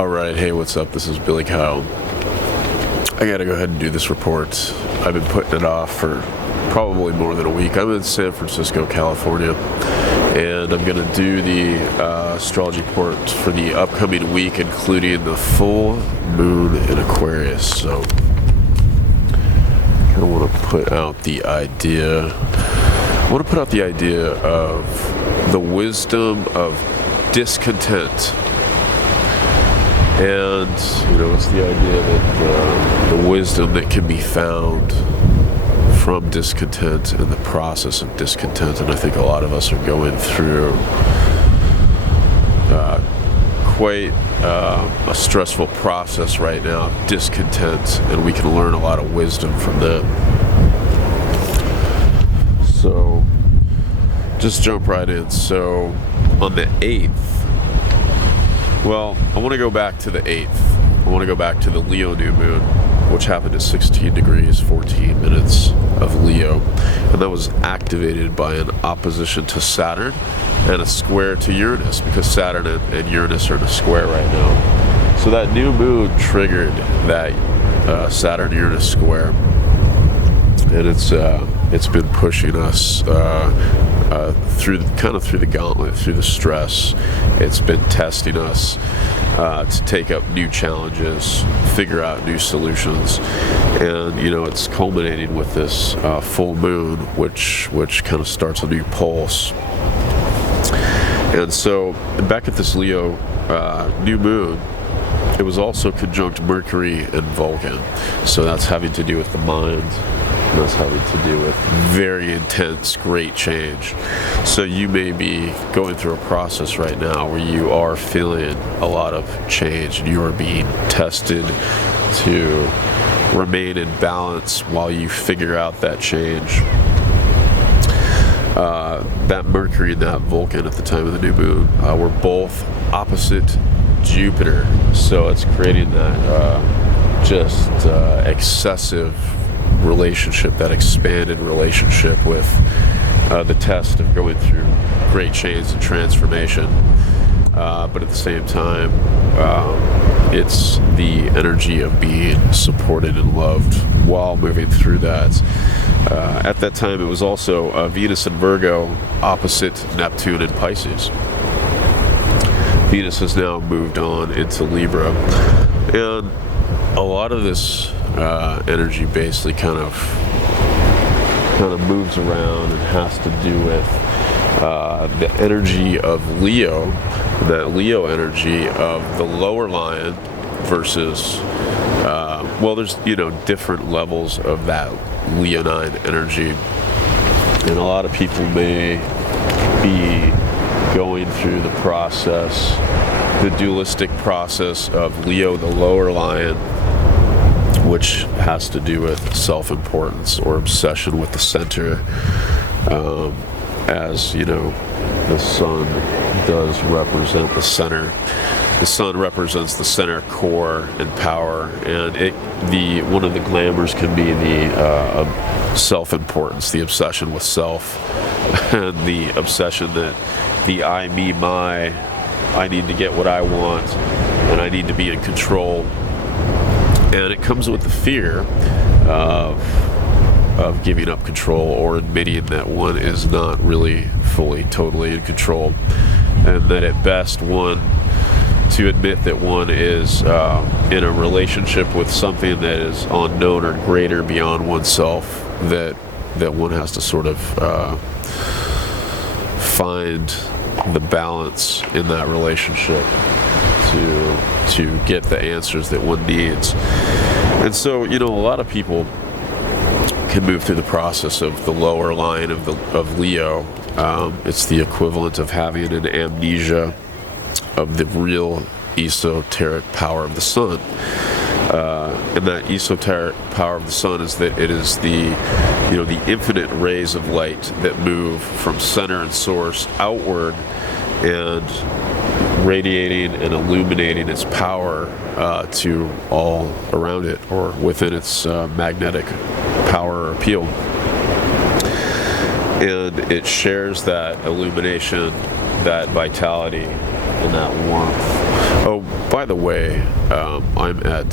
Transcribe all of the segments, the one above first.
Alright, hey, what's up? This is Billy Kyle. I gotta go ahead and do this report. I've been putting it off for probably more than a week. I'm in San Francisco, California, and I'm gonna do the astrology report for the upcoming week, including the full moon in Aquarius. So I want to put out the idea. I want to put out the idea of the wisdom of discontent. And, it's the idea that the wisdom that can be found from discontent and the process of discontent. And I think a lot of us are going through quite a stressful process right now of discontent, and we can learn a lot of wisdom from that. So, just jump right in. So, on the 8th, well, I want to go back to the 8th. I want to go back to the Leo new moon, which happened at 16 degrees, 14 minutes of Leo. And that was activated by an opposition to Saturn and a square to Uranus, because Saturn and Uranus are in a square right now. So that new moon triggered that Saturn-Uranus square. And it's been pushing us through the gauntlet, through the stress. It's been testing us to take up new challenges, figure out new solutions, and it's culminating with this full moon, which kind of starts a new pulse. And so back at this Leo new moon, it was also conjunct Mercury and Vulcan. So that's having to do with the mind. And that's having to do with very intense, great change. So you may be going through a process right now where you are feeling a lot of change, and you are being tested to remain in balance while you figure out that change. That Mercury and that Vulcan at the time of the new moon were both opposite Jupiter. So it's creating that excessive relationship, that expanded relationship with the test of going through great change and transformation. But at the same time, it's the energy of being supported and loved while moving through that. At that time, it was also Venus and Virgo opposite Neptune and Pisces. Venus has now moved on into Libra, and a lot of this energy basically kind of moves around and has to do with the energy of Leo, that Leo energy of the lower lion versus there's different levels of that leonine energy, and a lot of people may be going through the process, the dualistic process of Leo, the lower lion, which has to do with self-importance or obsession with the center. As the sun does represent the center. The sun represents the center core and power, and one of the glamours can be the self-importance, the obsession with self, and the obsession that the I, me, my, I need to get what I want, and I need to be in control. And it comes with the fear of giving up control or admitting that one is not really fully, totally in control, and that at best to admit that one is in a relationship with something that is unknown or greater beyond oneself, that one has to sort of find the balance in that relationship to get the answers that one needs. And so, a lot of people can move through the process of the lower line of Leo. It's the equivalent of having an amnesia of the real esoteric power of the sun. And that esoteric power of the sun is that it is the infinite rays of light that move from center and source outward and radiating and illuminating its power to all around it, or within its magnetic power or appeal. And it shares that illumination that vitality and that warmth. Oh, by the way, I'm at,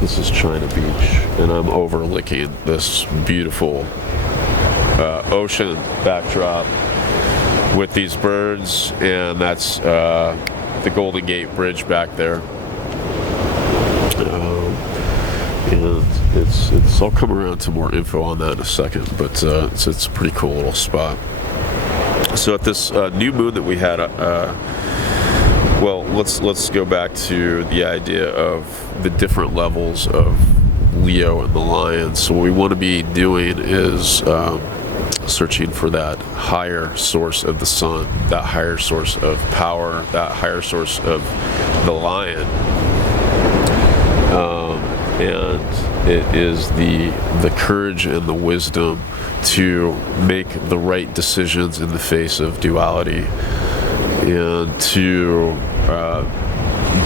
this is China Beach, and I'm overlooking this beautiful ocean backdrop with these birds, and that's the Golden Gate Bridge back there. And I'll come around to more info on that in a second, but it's a pretty cool little spot. So at this new moon that we had, well, let's go back to the idea of the different levels of Leo and the Lion. So what we want to be doing is searching for that higher source of the sun, that higher source of power, that higher source of the Lion. And it is the courage and the wisdom to make the right decisions in the face of duality, and to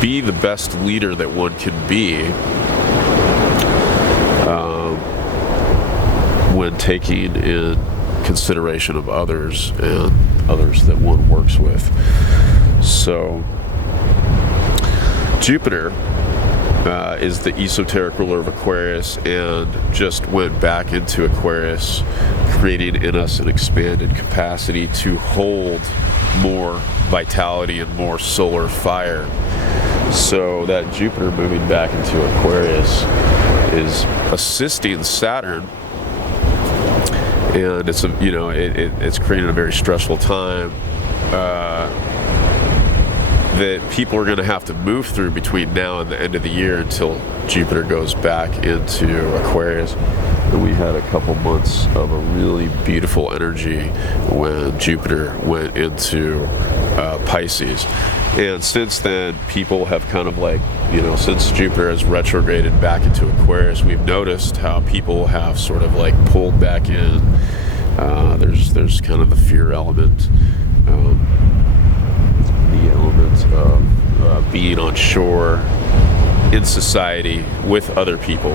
be the best leader that one can be when taking in consideration of others and others that one works with. So Jupiter is the esoteric ruler of Aquarius, and just went back into Aquarius, creating in us an expanded capacity to hold more vitality and more solar fire. So that Jupiter moving back into Aquarius is assisting Saturn, and it's it's creating a very stressful time that people are going to have to move through between now and the end of the year until Jupiter goes back into Aquarius. And we had a couple months of a really beautiful energy when Jupiter went into Pisces. And since then, people have kind of since Jupiter has retrograded back into Aquarius, we've noticed how people have sort of pulled back in. There's kind of the fear element. The element of being on shore in society with other people,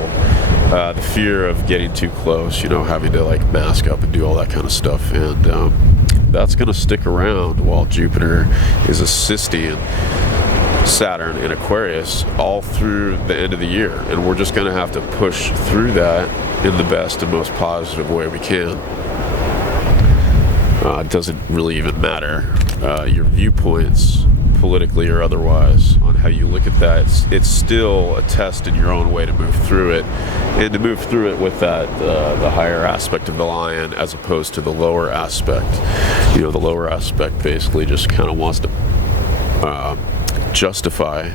the fear of getting too close, having to mask up and do all that kind of stuff, and that's going to stick around while Jupiter is assisting Saturn in Aquarius all through the end of the year, and we're just going to have to push through that in the best and most positive way we can. It doesn't really even matter your viewpoints, politically or otherwise, on how you look at that. It's still a test in your own way to move through it, and to move through it with that the higher aspect of the Lion as opposed to the lower aspect. The lower aspect basically just kind of wants to justify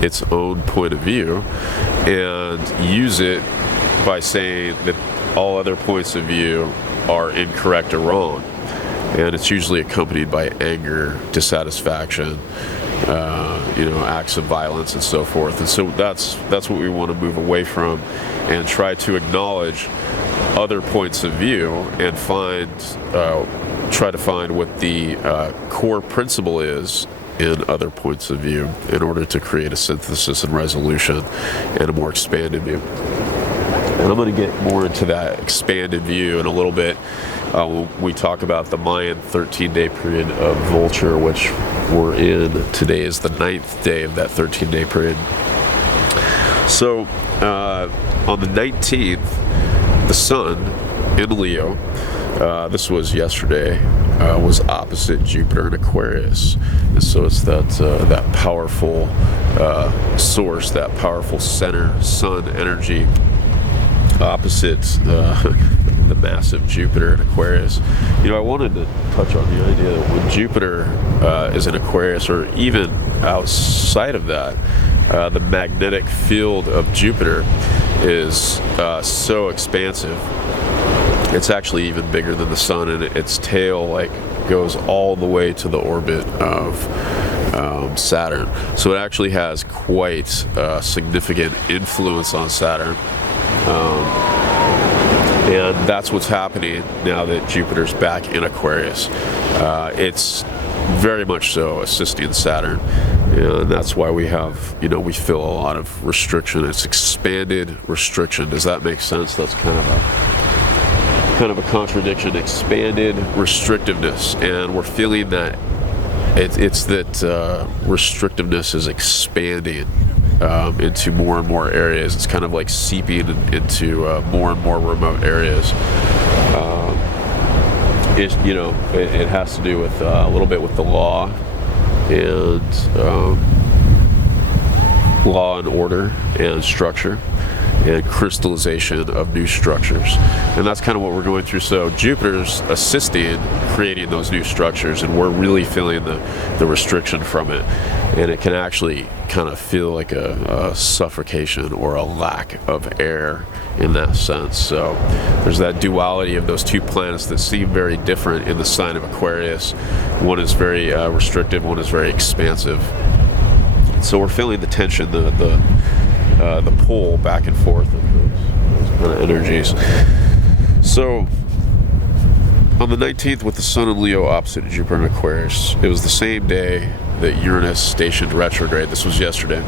its own point of view and use it by saying that all other points of view are incorrect or wrong. And it's usually accompanied by anger, dissatisfaction, acts of violence, and so forth. And so that's what we want to move away from, and try to acknowledge other points of view and try to find what the core principle is in other points of view, in order to create a synthesis and resolution and a more expanded view. And I'm going to get more into that expanded view in a little bit. We talk about the Mayan 13-day period of Vulture, which we're in. Today is the 9th day of that 13-day period. So on the 19th, the sun in Leo, this was yesterday, was opposite Jupiter in Aquarius. And so it's that powerful source, that powerful center, sun energy, opposite the massive Jupiter in Aquarius. I wanted to touch on the idea that when Jupiter is in Aquarius, or even outside of that, the magnetic field of Jupiter is so expansive. It's actually even bigger than the sun, and its tail goes all the way to the orbit of Saturn. So it actually has quite significant influence on Saturn. And that's what's happening now that Jupiter's back in Aquarius. It's very much so assisting Saturn, and that's why we have, we feel a lot of restriction. It's expanded restriction. Does that make sense? That's kind of a contradiction. Expanded restrictiveness, and we're feeling that it's that restrictiveness is expanding into more and more areas. It's kind of like seeping into more and more remote areas. It has to do with a little bit with the law and order and structure and crystallization of new structures, and that's kind of what we're going through. So Jupiter's assisting creating those new structures, and we're really feeling the restriction from it, and it can actually kind of feel like a suffocation or a lack of air in that sense. So there's that duality of those two planets that seem very different in the sign of Aquarius. One is very restrictive, one is very expansive. So we're feeling the tension, the pull back and forth of those kind of energies. So on the 19th, with the Sun in Leo opposite Jupiter in Aquarius, it was the same day that Uranus stationed retrograde. This was yesterday.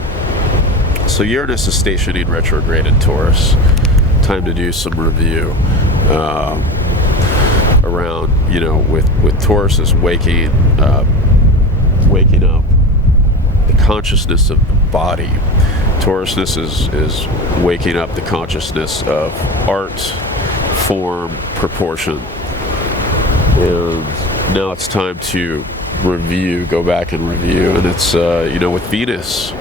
So Uranus is stationing retrograde in Taurus. Time to do some review around, with Taurus is waking up the consciousness of the body. Taurusness is waking up the consciousness of art, form, proportion. And now it's time to go back and review. And it's, with Venus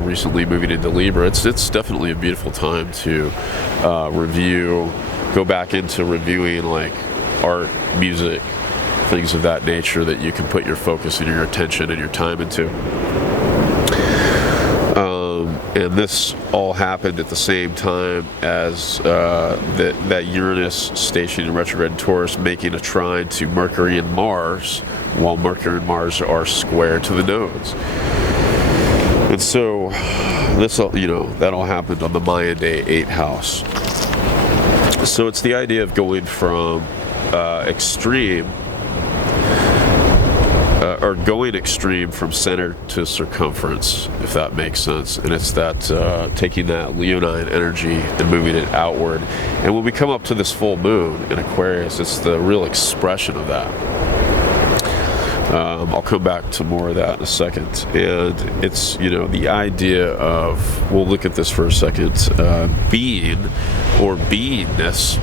recently moving into Libra, it's definitely a beautiful time to review, go back into reviewing like art, music, things of that nature that you can put your focus and your attention and your time into. And this all happened at the same time as that Uranus stationing in retrograde in Taurus, making a trine to Mercury and Mars, while Mercury and Mars are square to the nodes. And so this, that all happened on the Mayan day 8th house. So it's the idea of going from extreme from center to circumference, if that makes sense. And it's that taking that Leonine energy and moving it outward. And when we come up to this full moon in Aquarius, it's the real expression of that. I'll come back to more of that in a second. And it's, the idea of, we'll look at this for a second, being or beingness.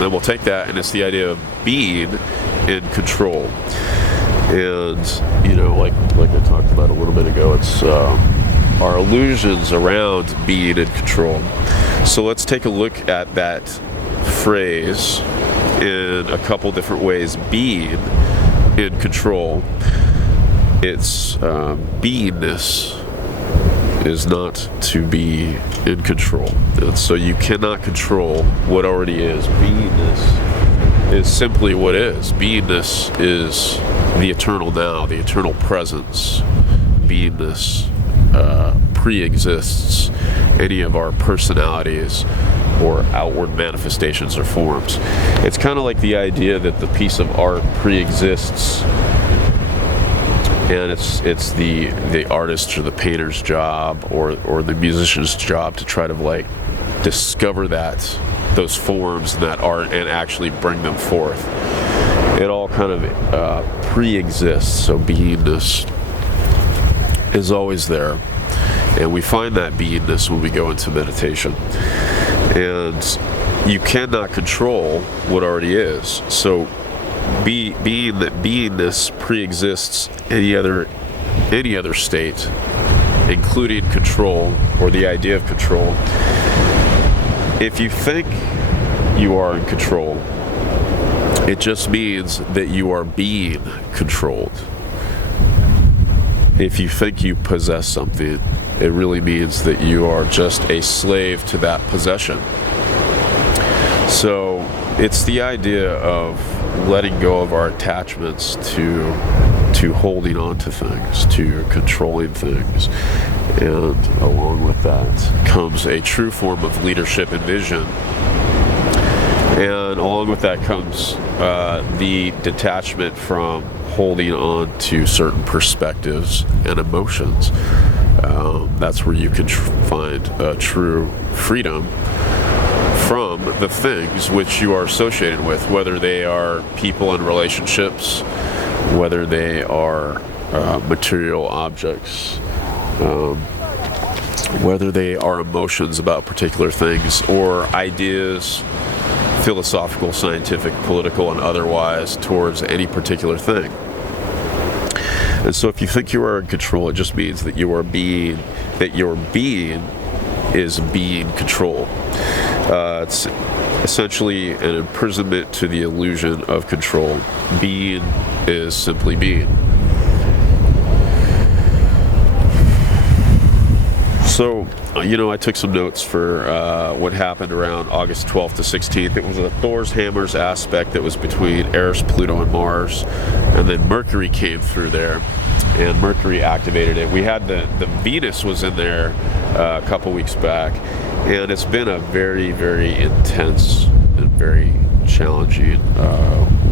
And we'll take that, and it's the idea of being in control. And, like I talked about a little bit ago, it's our illusions around being in control. So let's take a look at that phrase in a couple different ways. Being in control, it's beingness is not to be in control. And so you cannot control what already is. Beingness is simply what is. Beingness is the eternal now, the eternal presence. Beingness pre-exists any of our personalities or outward manifestations or forms. It's kind of like the idea that the piece of art pre-exists, and it's the artist's or the painter's job or the musician's job to try to discover those forms and that art and actually bring them forth. It all kind of pre-exists, so beingness is always there. And we find that beingness when we go into meditation. And you cannot control what already is. So being that beingness pre-exists any other state, including control or the idea of control. If you think you are in control, it just means that you are being controlled. If you think you possess something, it really means that you are just a slave to that possession. So it's the idea of letting go of our attachments to holding on to things, to controlling things. And along with that comes a true form of leadership and vision. And along with that comes the detachment from holding on to certain perspectives and emotions. That's where you can find true freedom from the things which you are associated with, whether they are people and relationships, whether they are material objects, whether they are emotions about particular things, or ideas, philosophical, scientific, political, and otherwise, towards any particular thing. And so if you think you are in control, it just means that your being is being control. It's essentially an imprisonment to the illusion of control. Being is simply being. So, I took some notes for what happened around August 12th to 16th. It was a Thor's hammers aspect that was between Eris, Pluto, and Mars. And then Mercury came through there, and Mercury activated it. We had the Venus was in there a couple weeks back, and it's been a very, very intense and very challenging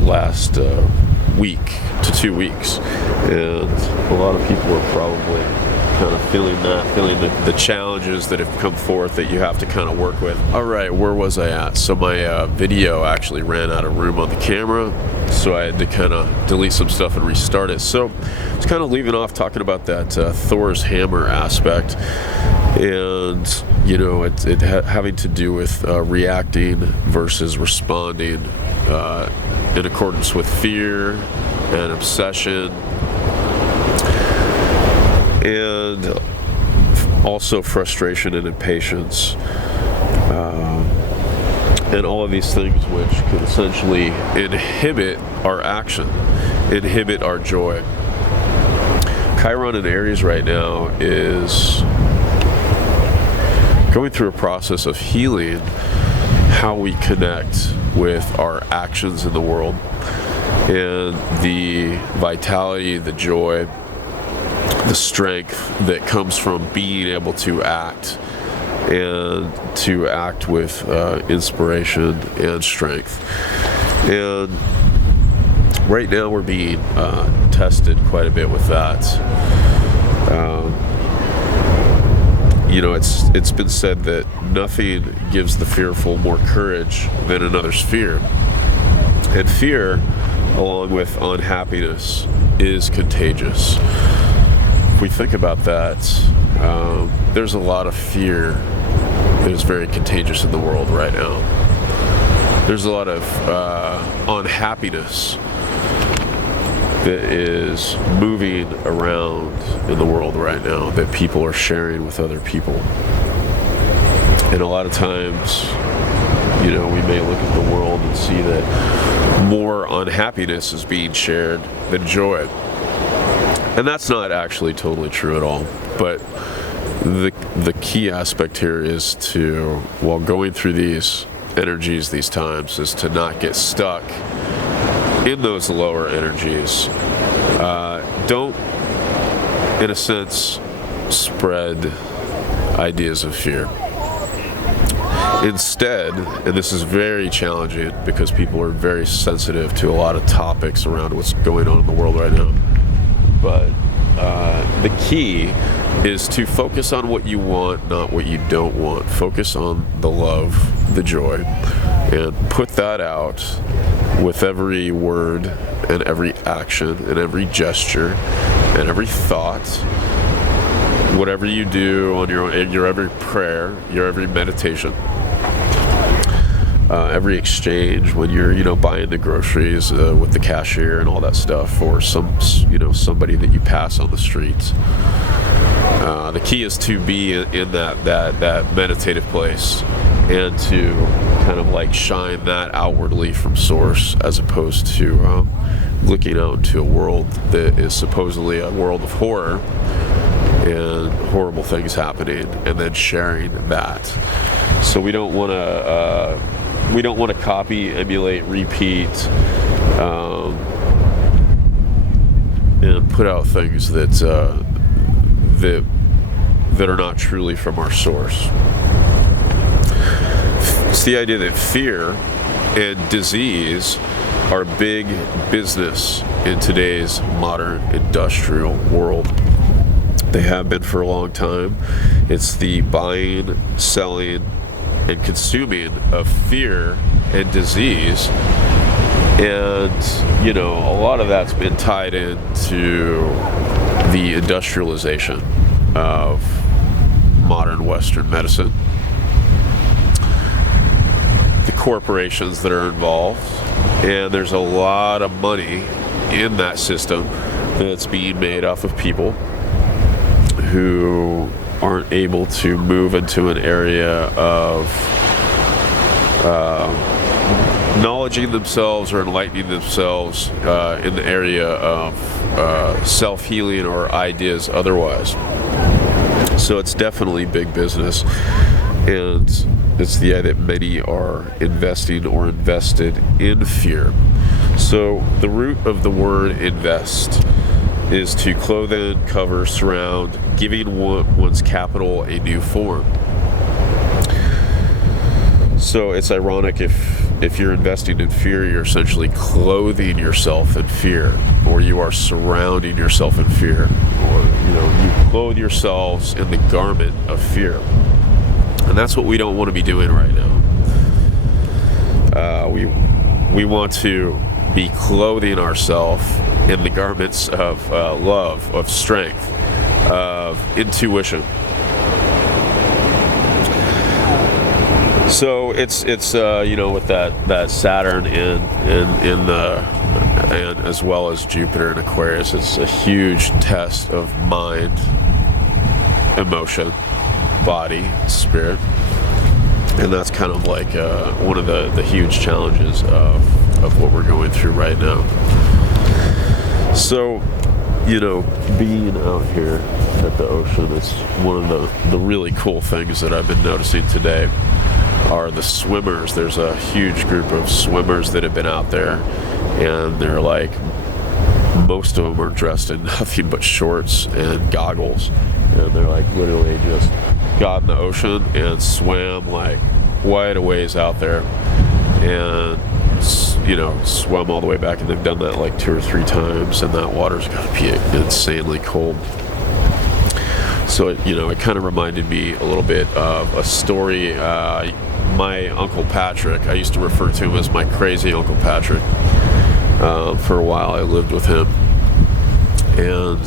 last week to 2 weeks. And a lot of people are probably kind of feeling the challenges that have come forth that you have to kind of work with. All right, where was I at? So my video actually ran out of room on the camera, so I had to kind of delete some stuff and restart it. So it's kind of leaving off talking about that Thor's hammer aspect, and it having to do with reacting versus responding in accordance with fear and obsession, and also frustration and impatience, and all of these things which can essentially inhibit our action, inhibit our joy. Chiron in Aries right now is going through a process of healing how we connect with our actions in the world, and the vitality, the joy, the strength that comes from being able to act, and to act with inspiration and strength. And right now we're being tested quite a bit with that. It's been said that nothing gives the fearful more courage than another's fear. And fear, along with unhappiness, is contagious. If we think about that, there's a lot of fear that is very contagious in the world right now. There's a lot of unhappiness that is moving around in the world right now that people are sharing with other people. And a lot of times, we may look at the world and see that more unhappiness is being shared than joy. And that's not actually totally true at all. But the key aspect here is to, while going through these energies, these times, is to not get stuck in those lower energies. Don't, in a sense, spread ideas of fear. Instead, and this is very challenging because people are very sensitive to a lot of topics around what's going on in the world right now, but the key is to focus on what you want, not what you don't want. Focus on the love, the joy, and put that out with every word and every action and every gesture and every thought. Whatever you do on your every prayer, your every meditation, every exchange when you're buying the groceries with the cashier and all that stuff, or somebody that you pass on the streets. The key is to be in that meditative place, and to kind of like shine that outwardly from source, as opposed to looking out into a world that is supposedly a world of horror and horrible things happening, and then sharing that. So we don't want to copy, emulate, repeat, and put out things that are not truly from our source. It's the idea that fear and disease are big business in today's modern industrial world. They have been for a long time. It's the buying, selling, and consuming of fear and disease And, you know, a lot of that's been tied into the industrialization of modern Western medicine, the corporations that are involved, and there's a lot of money in that system that's being made off of people who aren't able to move into an area of acknowledging themselves or enlightening themselves in the area of self-healing or ideas otherwise. So it's definitely big business, and it's the idea that many are investing or invested in fear. So the root of the word invest is to clothe in, cover, surround, giving one's capital a new form. So it's ironic if you're investing in fear, you're essentially clothing yourself in fear, or you are surrounding yourself in fear, or you clothe yourselves in the garment of fear. And that's what we don't want to be doing right now. We want to be clothing ourselves in the garments of love, of strength, of intuition. So it's with that Saturn in the, and as well as Jupiter in Aquarius, it's a huge test of mind, emotion, body, spirit, and that's kind of like one of the huge challenges of what we're going through right now. So, being out here at the ocean, it's one of the really cool things that I've been noticing today are the swimmers. There's a huge group of swimmers that have been out there, and they're like, most of them are dressed in nothing but shorts and goggles, and they're like literally just got in the ocean and swam like quite a ways out there, and swam all the way back, and they've done that like 2 or 3 times, and that water's got to be insanely cold. So it kind of reminded me a little bit of a story. My Uncle Patrick, I used to refer to him as my crazy Uncle Patrick. For a while I lived with him, and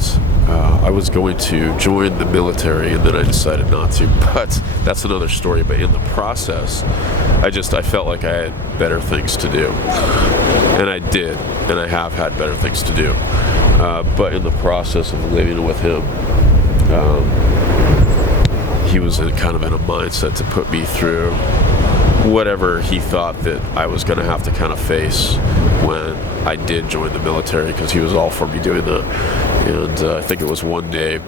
I was going to join the military, and then I decided not to, but that's another story. But in the process, I felt like I had better things to do, and I did, and I have had better things to do, but in the process of living with him, he was kind of in a mindset to put me through whatever he thought that I was going to have to kind of face when I did join the military, because he was all for me doing that. And I think it was one day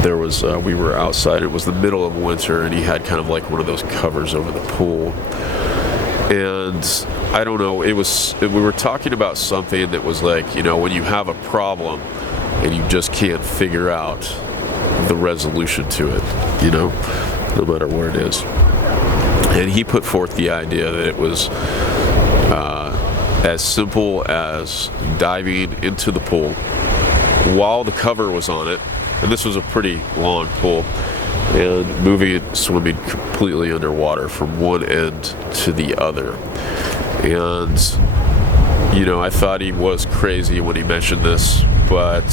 there was we were outside, it was the middle of winter, and he had kind of like one of those covers over the pool, and I don't know, we were talking about something that was like, when you have a problem and you just can't figure out the resolution to it, no matter what it is. And he put forth the idea that it was as simple as diving into the pool while the cover was on it, and this was a pretty long pool, and swimming completely underwater from one end to the other. And I thought he was crazy when he mentioned this, but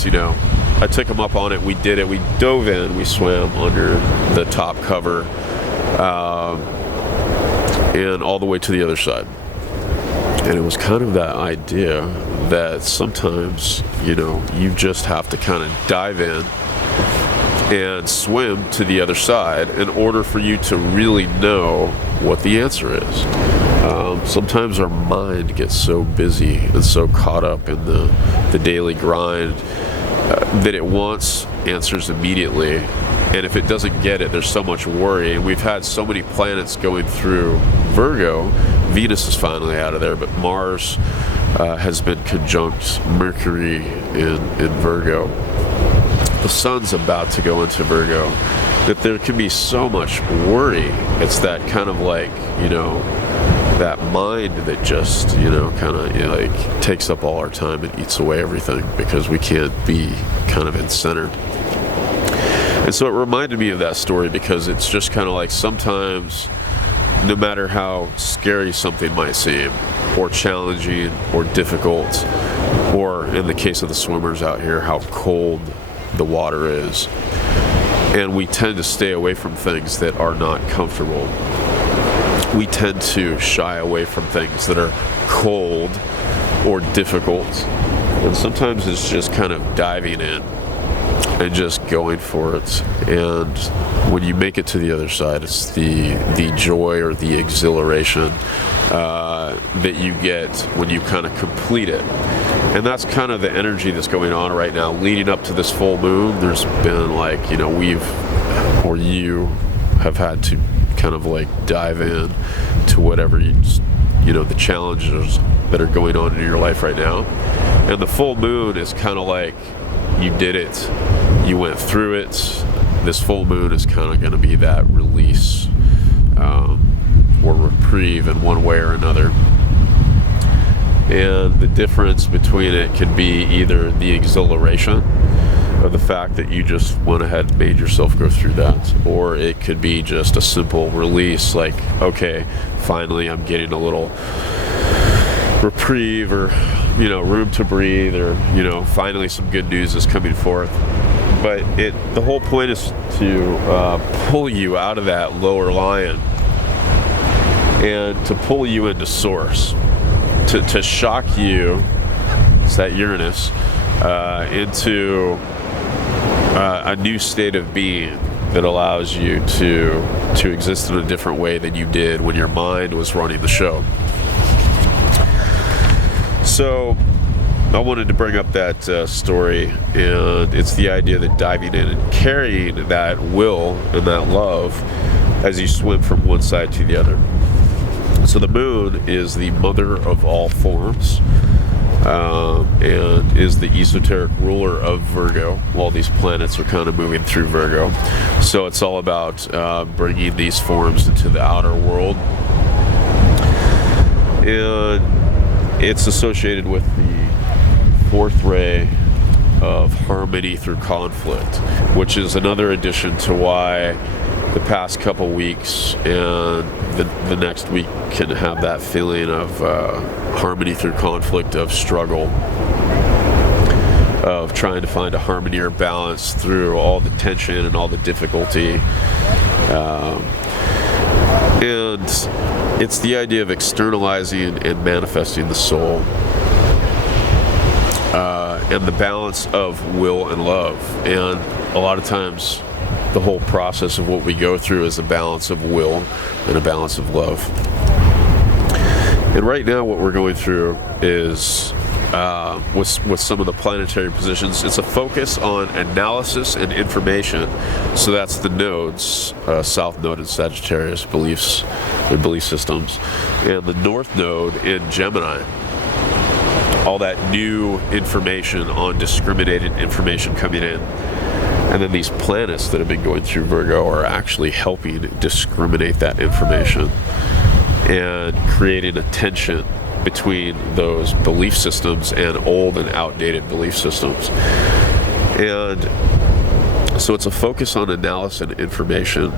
I took him up on it. We did it. We dove in. We swam under the top cover, and all the way to the other side. And it was kind of that idea that sometimes, you just have to kind of dive in and swim to the other side in order for you to really know what the answer is. Sometimes our mind gets so busy and so caught up in the daily grind that it wants answers immediately, and if it doesn't get it, there's so much worry. And we've had so many planets going through Virgo. Venus is finally out of there, but Mars has been conjunct Mercury in Virgo. The Sun's about to go into Virgo, that there can be so much worry. It's that kind of like, that mind that just, takes up all our time and eats away everything, because we can't be kind of in center. And so it reminded me of that story, because it's just kind of like sometimes, no matter how scary something might seem, or challenging or difficult, or in the case of the swimmers out here, how cold the water is. And we tend to stay away from things that are not comfortable. We tend to shy away from things that are cold or difficult. And sometimes it's just kind of diving in and just going for it. And when you make it to the other side, it's the joy or the exhilaration that you get when you kind of complete it. And that's kind of the energy that's going on right now. Leading up to this full moon, there's been like, you you have had to kind of like dive in to whatever the challenges that are going on in your life right now. And the full moon is kind of like, you did it, you went through it. This full moon is kind of going to be that release or reprieve in one way or another. And the difference between it can be either the exhilaration of the fact that you just went ahead and made yourself go through that, or it could be just a simple release, like, okay, finally I'm getting a little reprieve, or room to breathe, or finally some good news is coming forth. But the whole point is to pull you out of that lower lion and to pull you into source, to shock you, it's that Uranus, into a new state of being that allows you to exist in a different way than you did when your mind was running the show. So I wanted to bring up that story, and it's the idea that diving in and carrying that will and that love as you swim from one side to the other. So the moon is the mother of all forms, and is the esoteric ruler of Virgo, while these planets are kind of moving through Virgo. So it's all about bringing these forms into the outer world. And it's associated with the fourth ray of harmony through conflict, which is another addition to why the past couple weeks and the next week can have that feeling of harmony through conflict, of struggle, of trying to find a harmony or balance through all the tension and all the difficulty. And it's the idea of externalizing and manifesting the soul, and the balance of will and love. And a lot of times the whole process of what we go through is a balance of will and a balance of love. And right now what we're going through is with some of the planetary positions, it's a focus on analysis and information. So that's the nodes, South Node in Sagittarius, beliefs and belief systems, and the North Node in Gemini. All that new information on discriminated information coming in. And then these planets that have been going through Virgo are actually helping discriminate that information and creating a tension between those belief systems and old and outdated belief systems. And so it's a focus on analysis and information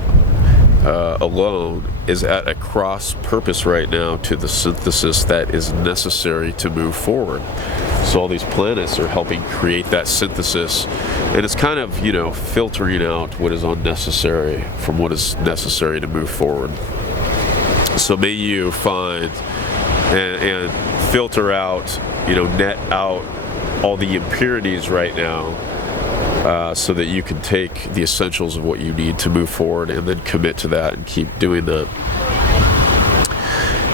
alone is at a cross purpose right now to the synthesis that is necessary to move forward. So all these planets are helping create that synthesis, and it's kind of, filtering out what is unnecessary from what is necessary to move forward. So may you find and filter out, net out all the impurities right now, so that you can take the essentials of what you need to move forward and then commit to that and keep doing that.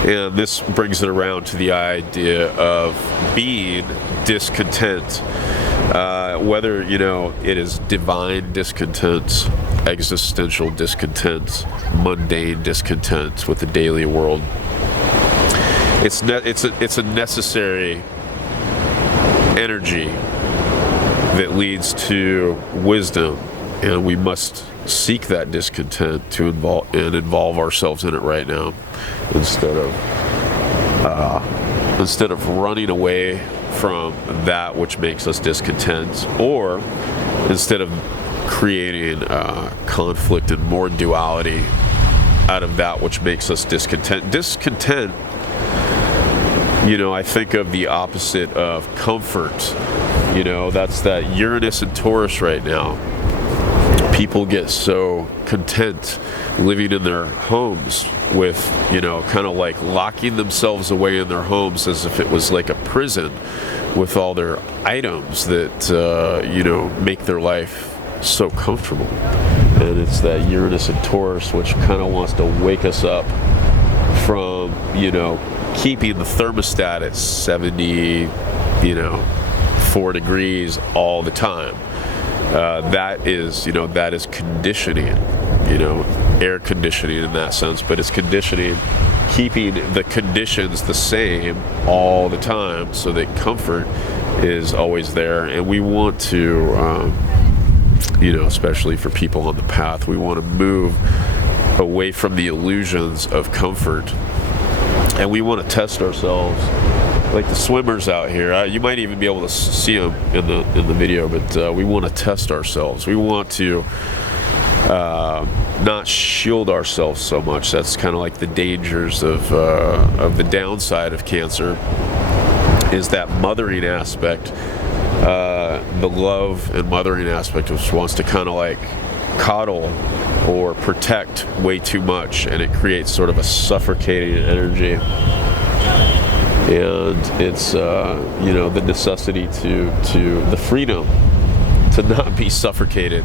And this brings it around to the idea of being discontent, whether, it is divine discontent, existential discontent, mundane discontent with the daily world. It's a necessary energy that leads to wisdom, and we must seek that discontent to involve ourselves in it right now, instead of running away from that which makes us discontent, or instead of creating conflict and more duality out of that which makes us discontent. Discontent I think of the opposite of comfort. That's that Uranus and Taurus right now. People get so content living in their homes with, kind of like locking themselves away in their homes as if it was like a prison with all their items that, make their life so comfortable. And it's that Uranus and Taurus which kind of wants to wake us up from, keeping the thermostat at 70, 4 degrees all the time. That is conditioning, air conditioning in that sense, but it's conditioning, keeping the conditions the same all the time so that comfort is always there. And we want to, especially for people on the path, we want to move away from the illusions of comfort, and we want to test ourselves. Like the swimmers out here, you might even be able to see them in the video, but we want to test ourselves. We want to not shield ourselves so much. That's kind of like the dangers of the downside of Cancer, is that mothering aspect, the love and mothering aspect, which wants to kind of like coddle or protect way too much, and it creates sort of a suffocating energy. And it's the necessity to the freedom to not be suffocated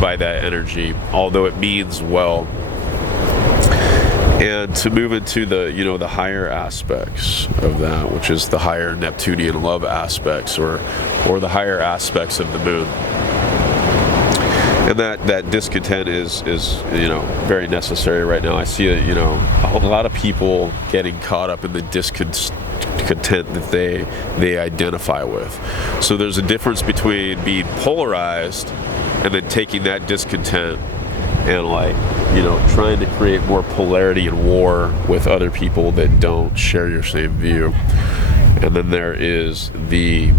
by that energy, although it means well, and to move into the higher aspects of that, which is the higher Neptunian love aspects, or the higher aspects of the moon. And that discontent is very necessary right now. I see a lot of people getting caught up in the discontent that they identify with. So there's a difference between being polarized and then taking that discontent and trying to create more polarity and war with other people that don't share your same view. And then there is the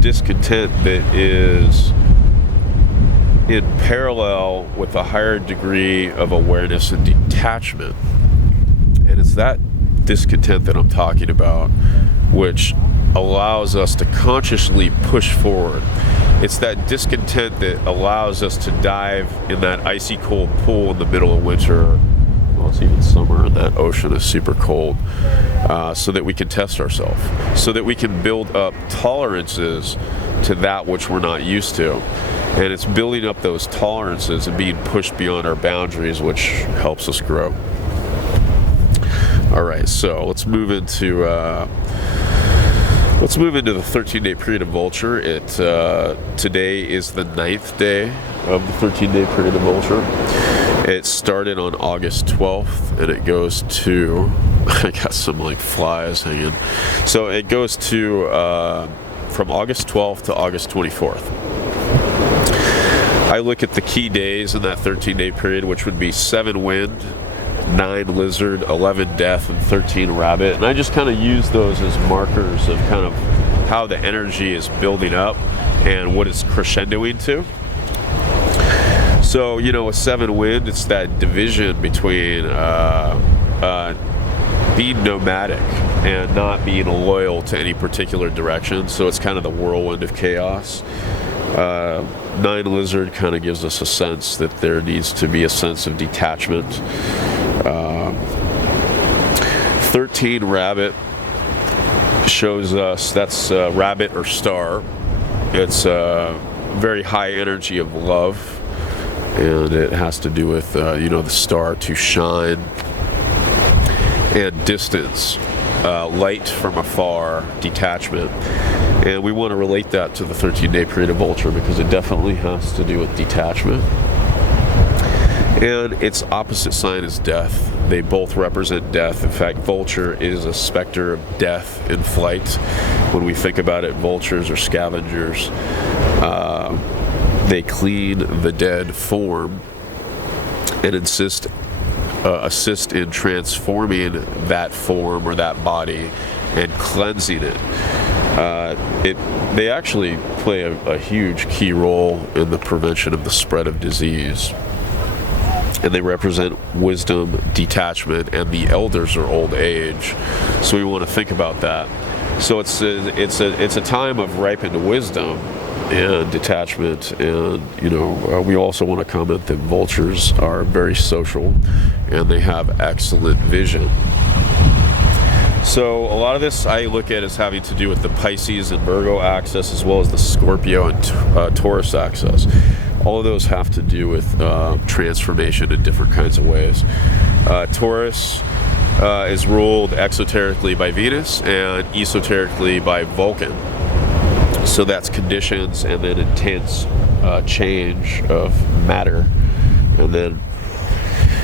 discontent that is in parallel with a higher degree of awareness and detachment. And it's that discontent that I'm talking about, which allows us to consciously push forward. It's that discontent that allows us to dive in that icy cold pool in the middle of winter. Well, it's even summer and that ocean is super cold, so that we can test ourselves, so that we can build up tolerances to that which we're not used to. And it's building up those tolerances and being pushed beyond our boundaries which helps us grow. All right, so let's move into the 13-day period of Vulture. Today is the 9th day of the 13-day period of Vulture. It started on August 12th, and it goes to, I got some like flies hanging. So it goes to from August 12th to August 24th. I look at the key days in that 13-day period, which would be 7 wind, 9 lizard, 11 death, and 13 rabbit. And I just kind of use those as markers of kind of how the energy is building up and what it's crescendoing to. So, with 7 wind, it's that division between being nomadic and not being loyal to any particular direction. So it's kind of the whirlwind of chaos. 9 lizard kind of gives us a sense that there needs to be a sense of detachment. 13 rabbit shows us that's rabbit or star. It's a very high energy of love, and it has to do with the star to shine and distance, light from afar, detachment. And we want to relate that to the 13-day period of Vulture because it definitely has to do with detachment. And its opposite sign is death. They both represent death. In fact, Vulture is a specter of death in flight. When we think about it, vultures are scavengers. They clean the dead form and assist in transforming that form or that body and cleansing it. They actually play a huge key role in the prevention of the spread of disease. and they represent wisdom, detachment, and the elders are old age. So we want to think about that. So it's a time of ripened wisdom and detachment, and we also want to comment that vultures are very social and they have excellent vision. So a lot of this I look at as having to do with the Pisces and Virgo axis, as well as the Scorpio and Taurus axis. All of those have to do with transformation in different kinds of ways. Taurus is ruled exoterically by Venus and esoterically by Vulcan. So that's conditions and then intense change of matter. And then,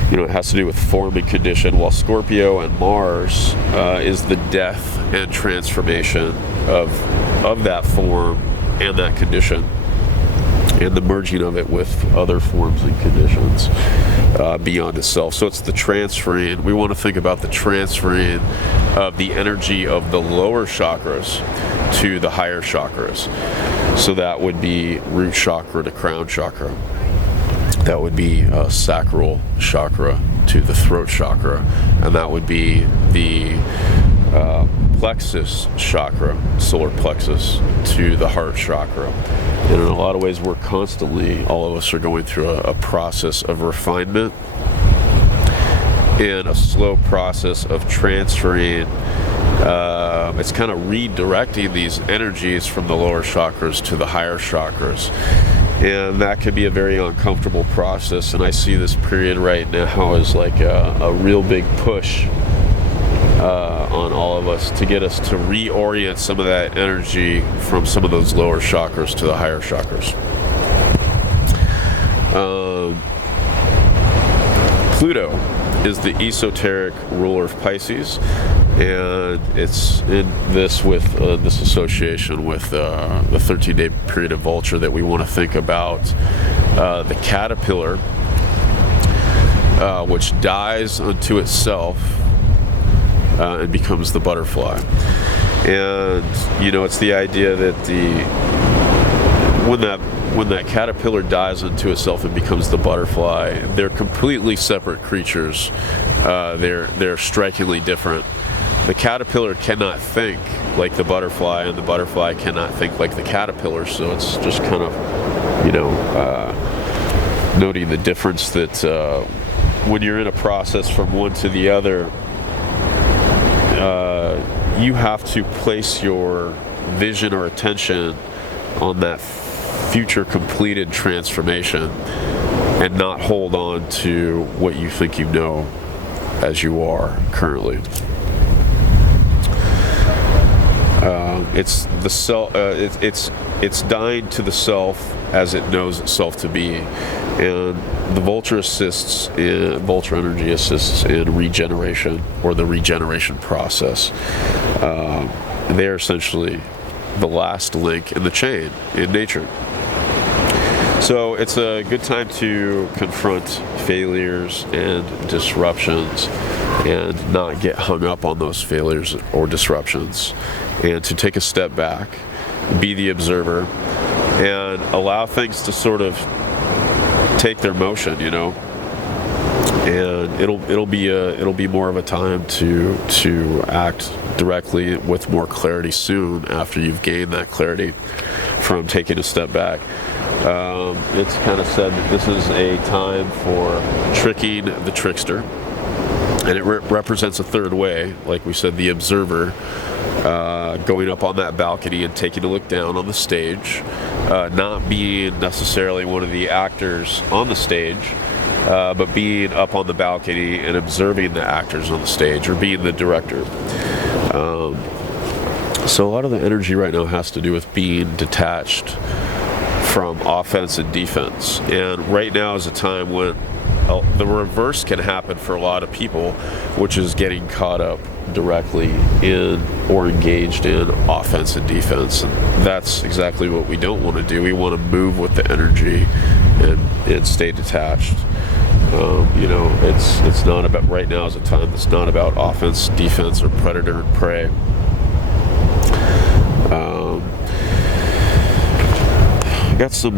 it has to do with form and condition, while Scorpio and Mars is the death and transformation of that form and that condition, and the merging of it with other forms and conditions beyond itself. So it's the transferring. We want to think about the transferring of the energy of the lower chakras to the higher chakras. So that would be root chakra to crown chakra. That would be sacral chakra to the throat chakra. And that would be the plexus chakra, solar plexus, to the heart chakra. And in a lot of ways, we're constantly, all of us are going through a process of refinement and a slow process of transferring. It's kind of redirecting these energies from the lower chakras to the higher chakras. And that can be a very uncomfortable process. And I see this period right now as like a real big push on all of us to get us to reorient some of that energy from some of those lower chakras to the higher chakras. Pluto is the esoteric ruler of Pisces, and it's in this with this association with the 13-day period of Vulture that we want to think about the caterpillar, which dies unto itself and becomes the butterfly. And it's the idea that when that caterpillar dies unto itself and becomes the butterfly, they're completely separate creatures. They're strikingly different. The caterpillar cannot think like the butterfly, and the butterfly cannot think like the caterpillar. So it's just kind of noting the difference that when you're in a process from one to the other, you have to place your vision or attention on that future completed transformation and not hold on to what you think you know as you are currently. It's the self. It's dying to the self as it knows itself to be, and the Vulture Energy assists in regeneration, or the regeneration process. They're essentially the last link in the chain in nature. So it's a good time to confront failures and disruptions and not get hung up on those failures or disruptions, and to take a step back, be the observer, and allow things to sort of take their motion, and it'll be more of a time to act directly with more clarity soon after you've gained that clarity from taking a step back. It's kind of said that this is a time for tricking the trickster, and it represents a third way, like we said, the observer going up on that balcony and taking a look down on the stage, not being necessarily one of the actors on the stage, but being up on the balcony and observing the actors on the stage, or being the director. So a lot of the energy right now has to do with being detached from offense and defense. And right now is a time when the reverse can happen for a lot of people, which is getting caught up directly in or engaged in offense and defense. And that's exactly what we don't want to do. We want to move with the energy and stay detached. It's not about, right now is a time that's not about offense, defense, or predator and prey. got some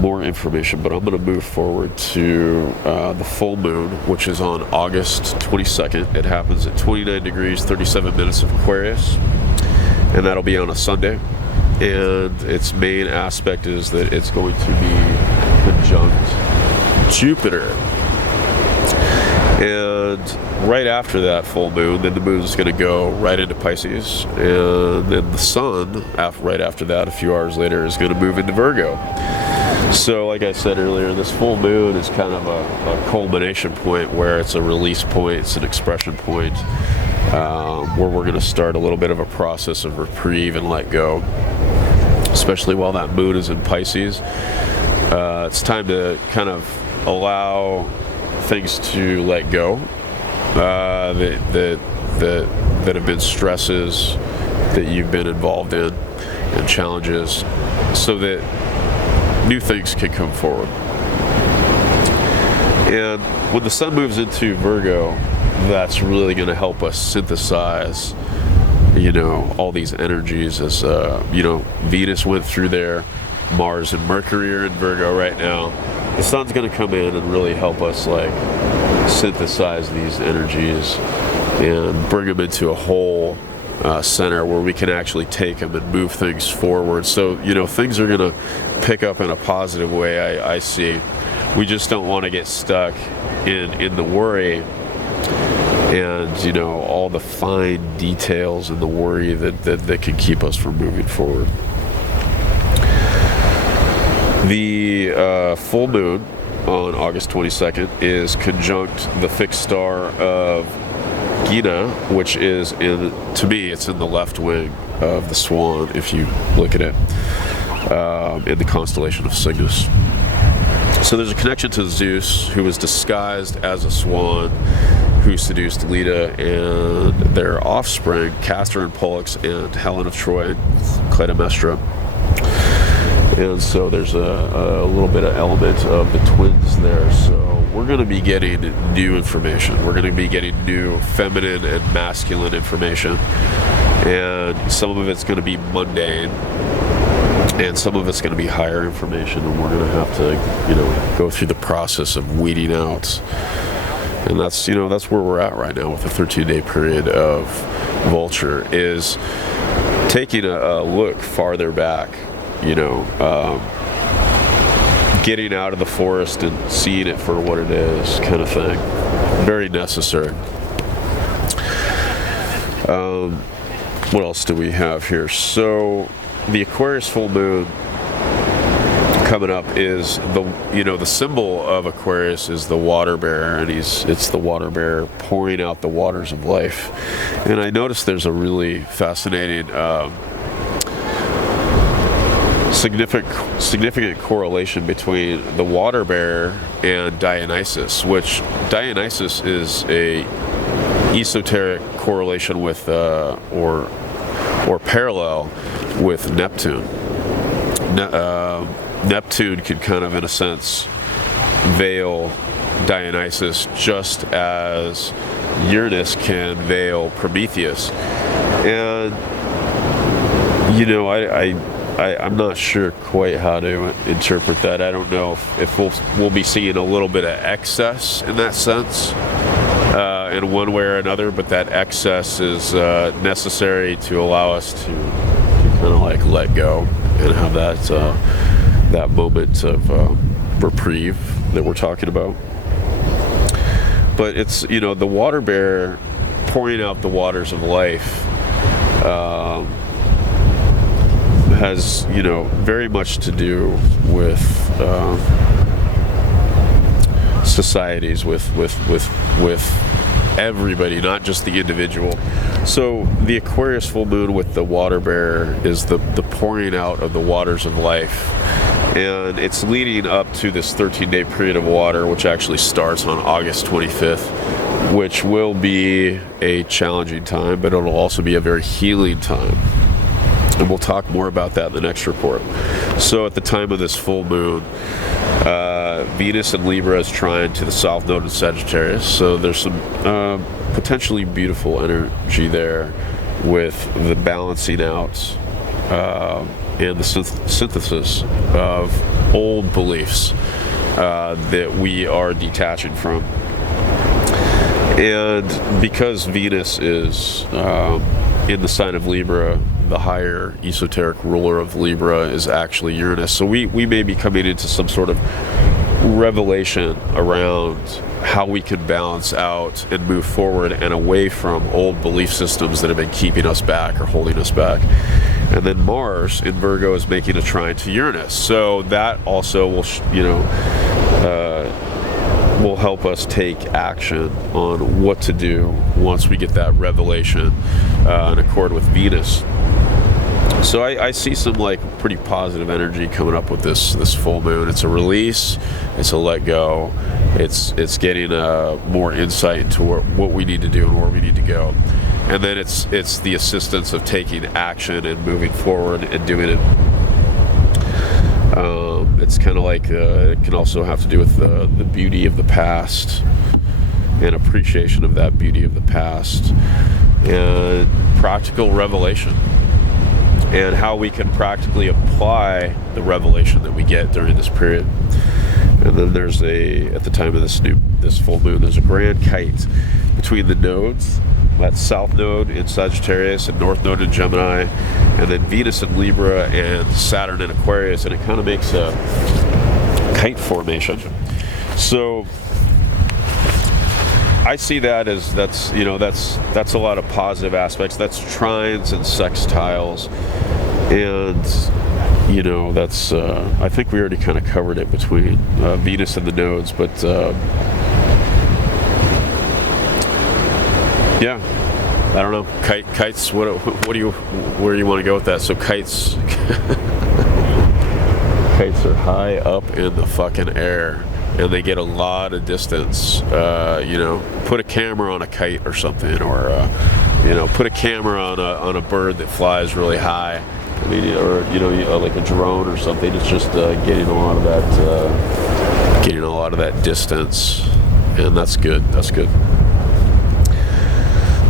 more information, but I'm going to move forward to the full moon, which is on August 22nd. It happens at 29 degrees, 37 minutes of Aquarius, and that'll be on a Sunday. And its main aspect is that it's going to be conjunct Jupiter. And right after that full moon, then the moon is going to go right into Pisces, and then the sun, right after that, a few hours later, is going to move into Virgo. So, like I said earlier, this full moon is kind of a culmination point where it's a release point, it's an expression point, where we're going to start a little bit of a process of reprieve and let go, especially while that moon is in Pisces. It's time to kind of allow things to let go that have been stresses that you've been involved in and challenges, so that new things can come forward. And when the sun moves into Virgo, that's really going to help us synthesize, all these energies. As Venus went through there, Mars and Mercury are in Virgo right now. The sun's going to come in and really help us synthesize these energies and bring them into a whole center where we can actually take them and move things forward. So, things are going to pick up in a positive way, I see. We just don't want to get stuck in the worry and, all the fine details and the worry that can keep us from moving forward. The full moon on August 22nd is conjunct the fixed star of Gina, which is to me, it's in the left wing of the Swan, if you look at it, in the constellation of Cygnus. So there's a connection to Zeus, who was disguised as a swan, who seduced Leda and their offspring, Castor and Pollux, and Helen of Troy, Clytemnestra. And so there's a little bit of element of the twins there. So we're going to be getting new information. We're going to be getting new feminine and masculine information. And some of it's going to be mundane. And some of it's going to be higher information. And we're going to have to, go through the process of weeding out. And that's where we're at right now with the 13-day period of Vulture, is taking a look farther back. Getting out of the forest and seeing it for what it is, kind of thing. Very necessary. What else do we have here? So the Aquarius full moon coming up is the symbol of Aquarius is the Waterbearer, and it's the Waterbearer pouring out the waters of life. And I noticed there's a really fascinating significant correlation between the Waterbearer and Dionysus, which Dionysus is a esoteric correlation with or parallel with Neptune. Neptune can kind of, in a sense, veil Dionysus, just as Uranus can veil Prometheus. And I'm not sure quite how to interpret that. I don't know if we'll be seeing a little bit of excess in that sense, in one way or another, but that excess is necessary to allow us to kind of let go and have that moment of reprieve that we're talking about. But it's, the Waterbearer pouring out the waters of life has, very much to do with societies, with everybody, not just the individual. So the Aquarius full moon with the Waterbearer is the pouring out of the waters of life. And it's leading up to this 13-day period of water, which actually starts on August 25th, which will be a challenging time, but it'll also be a very healing time. And we'll talk more about that in the next report. So at the time of this full moon, Venus in Libra is trine to the South Node in Sagittarius. So there's some potentially beautiful energy there with the balancing out and the synthesis of old beliefs that we are detaching from. And because Venus is in the sign of Libra, the higher esoteric ruler of Libra is actually Uranus. So we may be coming into some sort of revelation around how we can balance out and move forward and away from old belief systems that have been keeping us back or holding us back. And then Mars in Virgo is making a trine to Uranus. So that also will, will help us take action on what to do once we get that revelation in accord with Venus. So I see some like pretty positive energy coming up with this full moon. It's a release, it's a let go, it's getting more insight into what we need to do and where we need to go, and then it's the assistance of taking action and moving forward and doing it. It's kind of like it can also have to do with the beauty of the past and appreciation of that beauty of the past and practical revelation, and how we can practically apply the revelation that we get during this period. And then there's at the time of this full moon, there's a grand kite between the nodes. That's South Node in Sagittarius and North Node in Gemini, and then Venus in Libra and Saturn in Aquarius, and it kind of makes a kite formation. So I see that as that's a lot of positive aspects. That's trines and sextiles, and that's I think we already kind of covered it between Venus and the nodes, but yeah, I don't know. Kites. Where do you want to go with that? So kites, kites are high up in the fucking air, and they get a lot of distance. Put a camera on a kite or something, or put a camera on a bird that flies really high. I mean, or like a drone or something. It's just getting a lot of that distance, and that's good. That's good.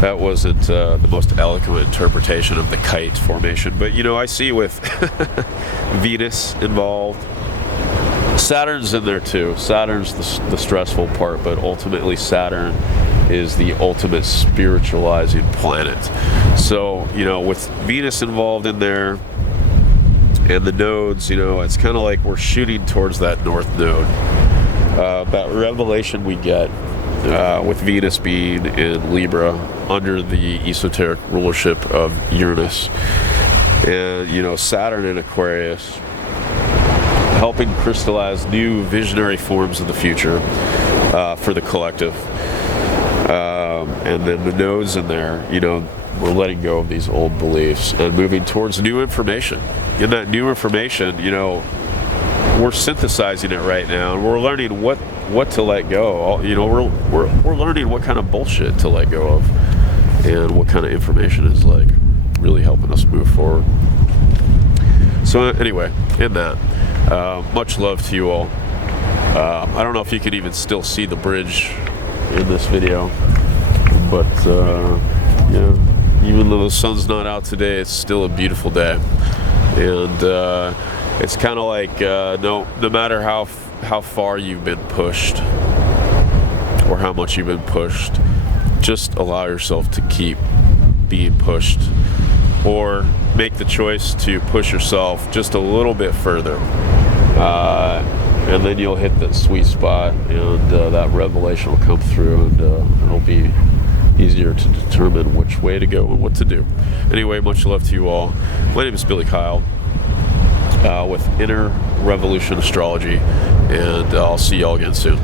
That wasn't the most eloquent interpretation of the kite formation, but I see with Venus involved, Saturn's in there too. Saturn's the stressful part, but ultimately Saturn is the ultimate spiritualizing planet. So with Venus involved in there and the nodes, it's kind of like we're shooting towards that North Node. That revelation we get with Venus being in Libra under the esoteric rulership of Uranus, and Saturn in Aquarius, helping crystallize new visionary forms of the future for the collective, and then the nodes in there, we're letting go of these old beliefs and moving towards new information. In that new information, we're synthesizing it right now, and we're learning what to let go. We're learning what kind of bullshit to let go of, and what kind of information is like really helping us move forward. So anyway, in that, much love to you all. I don't know if you can even still see the bridge in this video, but even though the sun's not out today, it's still a beautiful day, and it's kind of like no matter how far you've been pushed or how much you've been pushed, just allow yourself to keep being pushed, or make the choice to push yourself just a little bit further, and then you'll hit that sweet spot, and that revelation will come through, and it'll be easier to determine which way to go and what to do. Anyway, much love to you all. My name is Billy Kyle with Inner Revolution Astrology, and I'll see y'all again soon.